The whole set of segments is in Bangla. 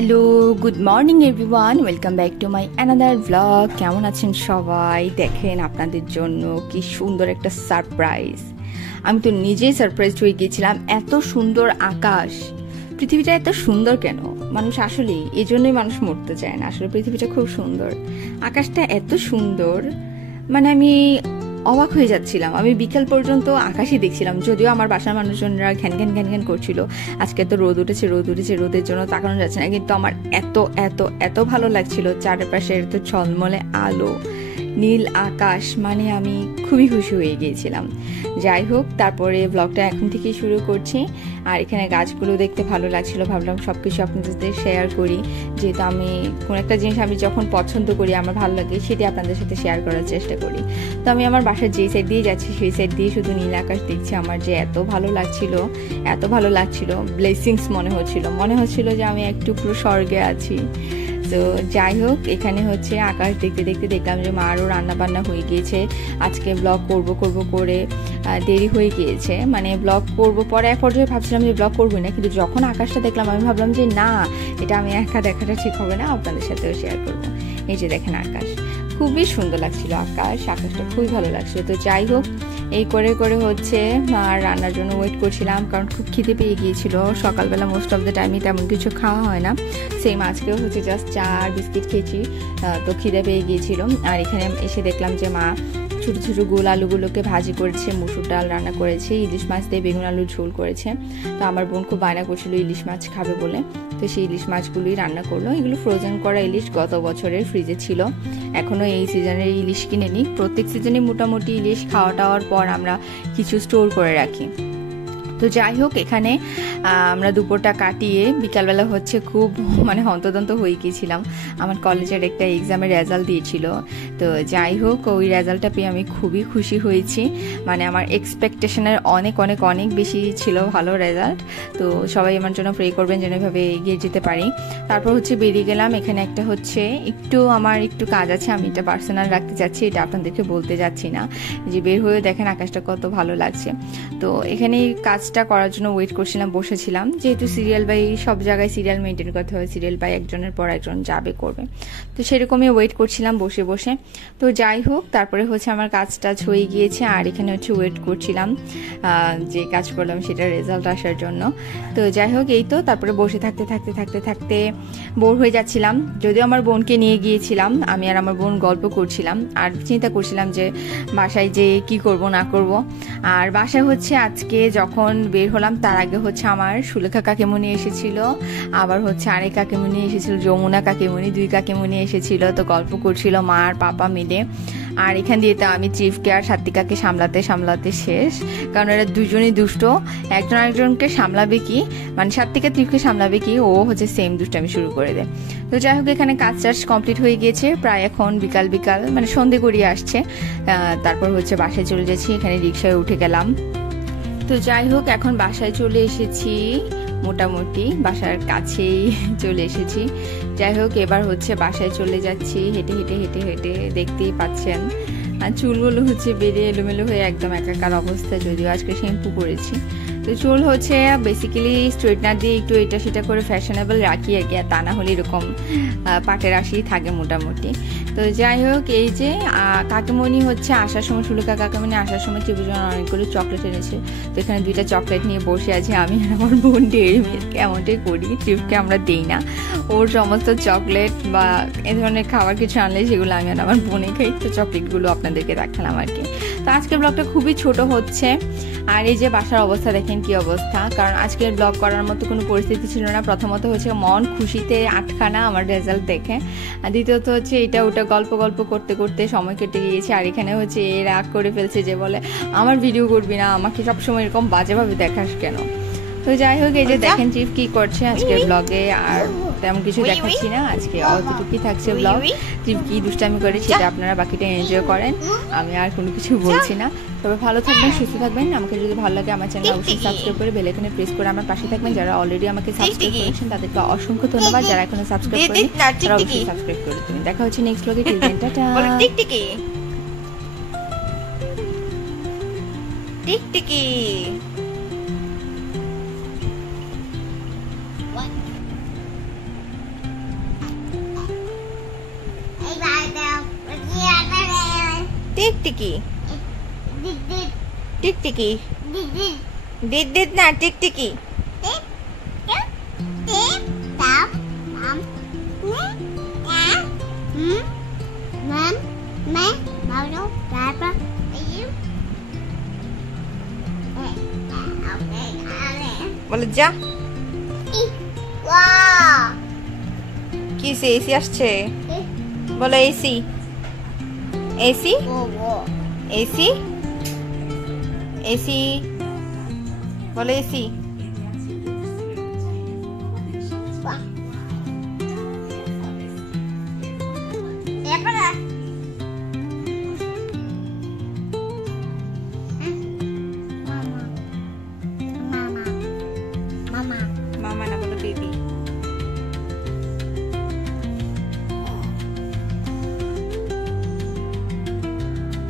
Hello, good morning everyone, welcome back to my another blog. কেমন আছেন সবাই? দেখেন আপনাদের জন্য কি সুন্দর একটা সারপ্রাইজ। আমি তো নিজেই সারপ্রাইজড হয়ে গিয়েছিলাম। এত সুন্দর আকাশ, পৃথিবীটা এত সুন্দর কেন? মানুষ আসলেই এই জন্যই মানুষ মরতে চায় না। আসলে পৃথিবীটা খুব সুন্দর, আকাশটা এত সুন্দর, মানে আমি অবাক হয়ে যাচ্ছিলাম। আমি বিকেল পর্যন্ত আকাশই দেখছিলাম, যদিও আমার বাসার মানুষজনরা ঘ্যান ঘ্যান ঘ্যান ঘ্যান করছিল, আজকে তো রোদ উঠেছে রোদ উঠেছে, রোদের জন্য তাকানো যাচ্ছে না, কিন্তু আমার এত এত এত ভালো লাগছিল। চারপাশে এত ঝলমলে আলো, নীল আকাশ, মানে আমি খুবই খুশি হয়ে গিয়েছিলাম। যাই হোক, তারপরে ব্লগটা এখন থেকেই শুরু করছি। আর এখানে গাছগুলো দেখতে ভালো লাগছিল, ভাবলাম সব কিছু আপনাদের সাথে শেয়ার করি। যেহেতু আমি কোনো একটা জিনিস আমি যখন পছন্দ করি, আমার ভালো লাগে, সেটি আপনাদের সাথে শেয়ার করার চেষ্টা করি। তো আমি আমার বাসার যে সাইড দিয়ে যাচ্ছি সেই সাইড দিয়ে শুধু নীল আকাশ দেখছি। আমার যে এত ভালো লাগছিল, এত ভালো লাগছিল, ব্লেসিংস মনে হচ্ছিল যে আমি একটু পুরো স্বর্গে আছি। তো যাই হোক, এখানে হচ্ছে আকাশ দেখতে দেখতে দেখলাম যে মারও রান্না বান্না হয়ে গিয়েছে। আজকে ব্লগ করব করে দেরি হয়ে গিয়েছে, মানে ব্লগ করব পরে এক পর্যায়ে ভাবছিলাম যে ব্লগ করবো না, কিন্তু যখন আকাশটা দেখলাম আমি ভাবলাম যে না, এটা আমি একা দেখাটা ঠিক হবে না, আপনাদের সাথেও শেয়ার করব। এই যে দেখেন আকাশ, খুবই সুন্দর লাগছিল আকাশটা খুবই ভালো লাগছিল। তো যাই হোক, এই করে করে হচ্ছে রান্নার জন্য ওয়েট করছিলাম, কারণ খুব খিদে পেয়ে গিয়েছিল। সকালবেলা মোস্ট অফ দ্য টাইমই তেমন কিছু খাওয়া হয় না, সেম আজকেও হচ্ছে জাস্ট চা আর বিস্কিট খেয়েছি, তো খিদে পেয়ে গিয়েছিল। আর এখানে এসে দেখলাম যে মা ছোটো ছোটো গোল আলুগুলোকে ভাজি করেছে, মুসুর ডাল রান্না করেছে, ইলিশ মাছ দিয়ে বেগুন আলুর ঝোল করেছে। তো আমার বোন খুব বায়না করছিল ইলিশ মাছ খাবে বলে, তো সেই ইলিশ মাছগুলোই রান্না করলো। এগুলো ফ্রোজেন করা ইলিশ, গত বছরের ফ্রিজে ছিল, এখনও এই সিজনের ইলিশ কিনে নিই। প্রত্যেক সিজনে মোটামুটি ইলিশ খাওয়া টাওয়ার পর আমরা কিছু স্টোর করে রাখি। তো যাই হোক, এখানে আমরা দুপুরটা কাটিয়ে বিকালবেলা হচ্ছে খুব মানে হন্তদন্ত হয়ে গিয়েছিলাম। আমার কলেজের একটা এক্সামের রেজাল্ট দিয়েছিল, তো যাই হোক ওই রেজাল্টটা পেয়ে আমি খুবই খুশি হয়েছি। মানে আমার এক্সপেকটেশনের অনেক অনেক অনেক বেশি ছিল ভালো রেজাল্ট। তো সবাই আমার জন্য প্রে করবেন যেন এভাবে এগিয়ে যেতে পারি। তারপর হচ্ছে বেরিয়ে গেলাম। এখানে একটা হচ্ছে আমার একটু কাজ আছে, আমি এটা পার্সোনাল রাখতে চাচ্ছি, এটা আপনাদেরকে বলতে যাচ্ছি না। যে বের হয়ে দেখেন আকাশটা কত ভালো লাগছে। তো এখানে কাজটা করার জন্য ওয়েট করছিলাম, বসেছিলাম, যেহেতু সিরিয়াল বাই সব জায়গায় সিরিয়াল মেনটেন করতে হয়, সিরিয়াল বাই একজনের পর একজন যাবে করবে, তো সেরকমই ওয়েট করছিলাম বসে বসে। তো যাই হোক, তারপরে হচ্ছে আমার কাজটা হয়ে গিয়েছে, আর এখানে হচ্ছে ওয়েট করছিলাম যে কাজ করলাম সেটার রেজাল্ট আসার জন্য। তো যাই হোক, এই তো তারপরে বসে থাকতে থাকতে থাকতে থাকতে বোর হয়ে যাচ্ছিলাম। যদিও আমার বোনকে নিয়ে গিয়েছিলাম, আমি আর আমার বোন গল্প করছিলাম আর চিন্তা করছিলাম যে বাসায় যে কি করব না করব। আর বাসায় হচ্ছে আজকে যখন বের হলাম তার আগে হচ্ছে আমার সুলেখা কাকিমণি এসেছিল, আবার হচ্ছে আরেক কাকিমণি এসেছিল, যমুনা কাকিমণি, দুই কাকিমণি এসেছিল। তো গল্প করছিল মা আর পাপা মিলে। আর এখান দিয়ে তো আমি চিফকে আর সাত্বিকাকে সামলাতে সামলাতে শেষ, কারণ এরা দুজনই দুষ্ট, একজন আরেকজনকে সামলাবে কি, মানে সাত্বিকা চিফকে সামলাবে কি, ও হচ্ছে সেম দুষ্টামি শুরু করে দেয়। তো যাই হোক, এখানে কাজ টাজ কমপ্লিট হয়ে গিয়েছে, প্রায় এখন বিকাল মানে সন্ধে গড়িয়ে আসছে। তারপর হচ্ছে বাসায় চলে যাচ্ছি, এখানে রিক্সায় উঠে গেলাম। তো যাই হোক, এখন বাসায় চলে এসেছি, মোটামুটি বাসার কাছেই চলে এসেছি। যাই হোক, এবার হচ্ছে বাসায় চলে যাচ্ছি হেঁটে হেঁটে হেঁটে হেঁটে, দেখতেই পাচ্ছেন। আর চুলগুলো হচ্ছে বেরিয়ে এলোমেলো হয়ে একদম একাকার অবস্থা, যদিও আজকে শ্যাম্পু করেছি। তো চুল হচ্ছে বেসিক্যালি স্ট্রেটনার দিয়ে একটু এটা সেটা করে ফ্যাশনেবল রাখি আর কি, আর তা না হলে এরকম পাটের আসি থাকে মোটামুটি। তো যাই হোক, এই যে কাকিমণি হচ্ছে আসার সময়, সুলেখা কাকিমণি আসার সময় টিভির জন্য অনেকগুলো চকলেট এনেছে। তো এখানে 2টা চকলেট নিয়ে বসে আছি আমি আর আমার বোন। ডেইরি মিল্ক এমনটাই করি, ট্রিপকে আমরা দিই না, ওর সমস্ত চকলেট বা এ ধরনের খাবার কিছু আনলে সেগুলো আমি আর আমার বোনে খাই। তো চকলেটগুলো আপনাদেরকে দেখালাম আর কি। তো আজকের ব্লগটা খুবই ছোট হচ্ছে। আর এই যে বাসার অবস্থা দেখেন কি অবস্থা, কারণ আজকের ব্লগ করার মতো কোনো পরিস্থিতি ছিল না। প্রথমত হচ্ছে মন খুশিতে আটখানা আমার রেজাল্ট দেখে, আর দ্বিতীয়ত হচ্ছে এটা ওটা গল্প করতে করতে সময় কেটে গিয়েছে। আর এখানে হচ্ছে এ রাগ করে ফেলছে যে বলে আমার ভিডিও করবি না, আমাকে সবসময় এরকম বাজেভাবে দেখাস কেন। তো যাই হোক, এই যে দেখেন চিফ কি করছে আজকের ব্লগে, আর তেমন কিছু দেখাচ্ছি না, আজকে অতটুকুই থাকছে ব্লগ। চিফ কি দুষ্টামি করে সেটা আপনারা বাকিটা এনজয় করেন, আমি আর কোনো কিছু বলছি না। তবে ভালো থাকবেন, সুস্থ থাকবেন। আমাকে যদি ভালো লাগে আমার চ্যানেল অবশ্যই সাবস্ক্রাইব করে বেল আইকনে প্রেস করে আমার পাশে থাকবেন। যারা অলরেডি আমাকে সাবস্ক্রাইব করেছেন তাদেরকে অসংখ্য ধন্যবাদ, যারা এখনো সাবস্ক্রাইব করেনি তারা অবশ্যই সাবস্ক্রাইব করে দিন। দেখা হচ্ছে নেক্সট ব্লগে, টাটা। টিকটিকি টিকটিকি। টিকটিকি টিকটিকি দিদ দিদ না টিকটিকি বলো যা কি সে এসি আসছে বলো এসি এসি এসি এসি বলো এসি মামা না বলো বেবি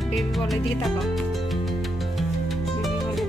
বেবি বলো এদিকে তাকাও বেবি বলো